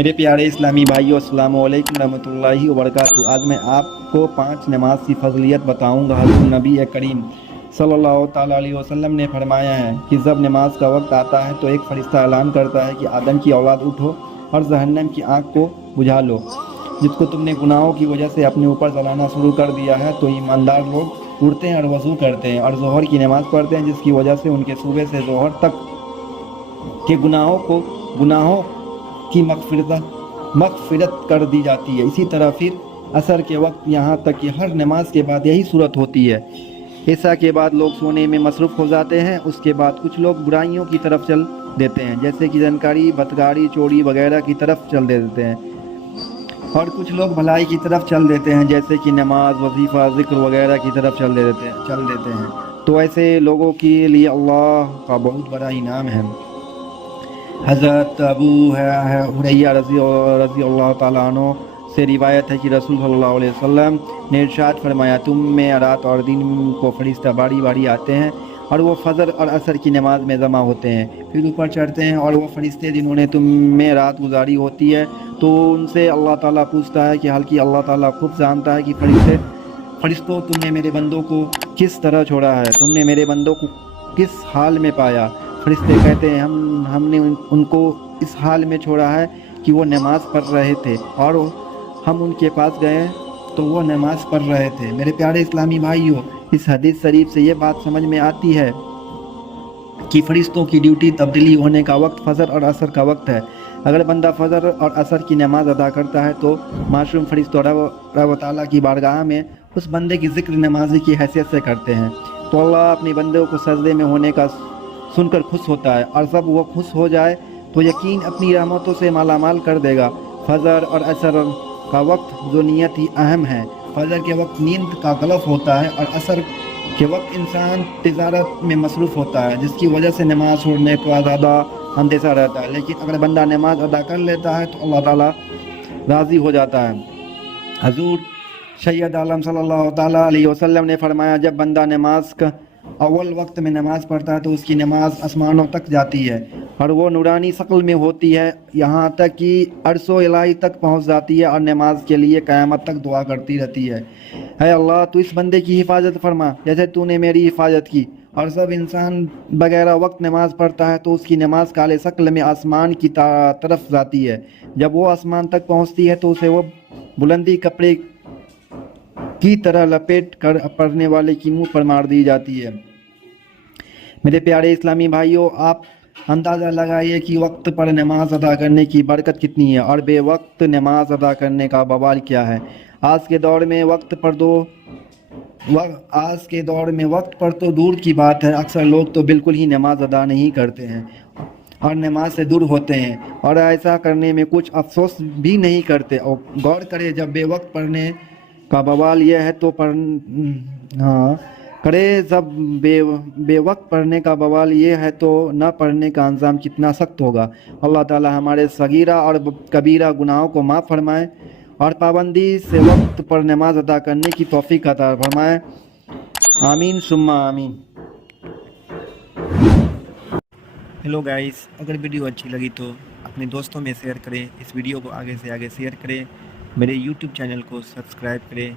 میرے پیارے اسلامی بھائیو، السلام علیکم رحمۃ اللہ وبرکاتہ۔ آج میں آپ کو 5 نماز کی فضیلت بتاؤں گا۔ حضور نبی کریم صلی اللہ تعالیٰ علیہ وسلم نے فرمایا ہے کہ جب نماز کا وقت آتا ہے تو ایک فرشتہ اعلان کرتا ہے کہ آدم کی اولاد اٹھو اور جہنم کی آگ کو بجھا لو، جس کو تم نے گناہوں کی وجہ سے اپنے اوپر جلانا شروع کر دیا ہے۔ تو ایماندار لوگ اٹھتے ہیں اور وضو کرتے ہیں اور ظہر کی نماز پڑھتے ہیں، جس کی وجہ سے ان کے صبح سے ظہر تک کے گناہوں کی مغفرت کر دی جاتی ہے۔ اسی طرح پھر عصر کے وقت، یہاں تک کہ ہر نماز کے بعد یہی صورت ہوتی ہے۔ عشاء کے بعد لوگ سونے میں مصروف ہو جاتے ہیں، اس کے بعد کچھ لوگ برائیوں کی طرف چل دیتے ہیں، جیسے کہ زنکاری، بدکاری، چوری وغیرہ کی طرف چل دیتے ہیں، اور کچھ لوگ بھلائی کی طرف چل دیتے ہیں، جیسے کہ نماز، وظیفہ، ذکر وغیرہ کی طرف چل دیتے ہیں۔ تو ایسے لوگوں کے لیے اللہ کا بہت بڑا انعام ہے۔ حضرت ابو ہریرہ رضی اللہ تعالیٰ عنہ سے روایت ہے کہ رسول صلی اللہ علیہ وسلم نے ارشاد فرمایا، تم میں رات اور دن کو فرشتہ باری باری آتے ہیں اور وہ فجر اور عصر کی نماز میں جمع ہوتے ہیں، پھر اوپر چڑھتے ہیں، اور وہ فرشتے جنہوں نے تم میں رات گزاری ہوتی ہے تو ان سے اللہ تعالیٰ پوچھتا ہے کہ حالانکہ اللہ تعالیٰ خود جانتا ہے کہ فرشتوں تم نے میرے بندوں کو کس طرح چھوڑا ہے، تم نے میرے بندوں کو کس حال میں پایا؟ فرشتے کہتے ہیں، ہم نے ان کو اس حال میں چھوڑا ہے کہ وہ نماز پڑھ رہے تھے، اور ہم ان کے پاس گئے تو وہ نماز پڑھ رہے تھے۔ میرے پیارے اسلامی بھائیوں، اس حدیث شریف سے یہ بات سمجھ میں آتی ہے کہ فرشتوں کی ڈیوٹی تبدیلی ہونے کا وقت فجر اور عصر کا وقت ہے۔ اگر بندہ فجر اور عصر کی نماز ادا کرتا ہے تو معصوم فرشتوں رب تعالیٰ کی بارگاہ میں اس بندے کی ذکر نمازی کی حیثیت سے کرتے ہیں، تو اللہ اپنے بندوں کو سجدے میں ہونے کا سن کر خوش ہوتا ہے، اور جب وہ خوش ہو جائے تو یقین اپنی رحمتوں سے مالا مال کر دے گا۔ فجر اور عصر کا وقت جو نیت ہی اہم ہے۔ فجر کے وقت نیند کا غلط ہوتا ہے، اور عصر کے وقت انسان تجارت میں مصروف ہوتا ہے، جس کی وجہ سے نماز چھوڑنے کا زیادہ اندیشہ رہتا ہے۔ لیکن اگر بندہ نماز ادا کر لیتا ہے تو اللہ تعالیٰ راضی ہو جاتا ہے۔ حضور سید عالم صلی اللہ تعالیٰ علیہ وسلم نے فرمایا، جب بندہ نماز کا اول وقت میں نماز پڑھتا ہے تو اس کی نماز آسمانوں تک جاتی ہے، اور وہ نورانی شکل میں ہوتی ہے، یہاں تک کہ عرش و الہی تک پہنچ جاتی ہے، اور نماز کے لیے قیامت تک دعا کرتی رہتی ہے، اے اللہ تو اس بندے کی حفاظت فرما جیسے تو نے میری حفاظت کی۔ اور جب انسان بغیر وقت نماز پڑھتا ہے تو اس کی نماز کالے شکل میں آسمان کی طرف جاتی ہے، جب وہ آسمان تک پہنچتی ہے تو اسے وہ بلندی کپڑے کی طرح لپیٹ کر پڑھنے والے کی منہ پر مار دی جاتی ہے۔ میرے پیارے اسلامی بھائیوں، آپ اندازہ لگائیے کہ وقت پر نماز ادا کرنے کی برکت کتنی ہے، اور بے وقت نماز ادا کرنے کا بوال کیا ہے۔ آج کے دور میں وقت پر تو دور کی بات ہے، اکثر لوگ تو بالکل ہی نماز ادا نہیں کرتے ہیں اور نماز سے دور ہوتے ہیں، اور ایسا کرنے میں کچھ افسوس بھی نہیں کرتے۔ اور غور کرے، جب بے وقت پڑھنے کا بوال یہ ہے تو جب بے وقت پڑھنے کا بوال یہ ہے تو نہ پڑھنے کا انجام کتنا سخت ہوگا۔ اللہ تعالیٰ ہمارے صغیرہ اور کبیرہ گناہوں کو معاف فرمائے، اور پابندی سے وقت پر نماز ادا کرنے کی توفیق عطا فرمائے۔ آمین ثم آمین۔ ہیلو گائز، اگر ویڈیو اچھی لگی تو اپنے دوستوں میں شیئر کریں، اس ویڈیو کو آگے سے آگے شیئر کریں، میرے یوٹیوب چینل کو سبسکرائب کریں۔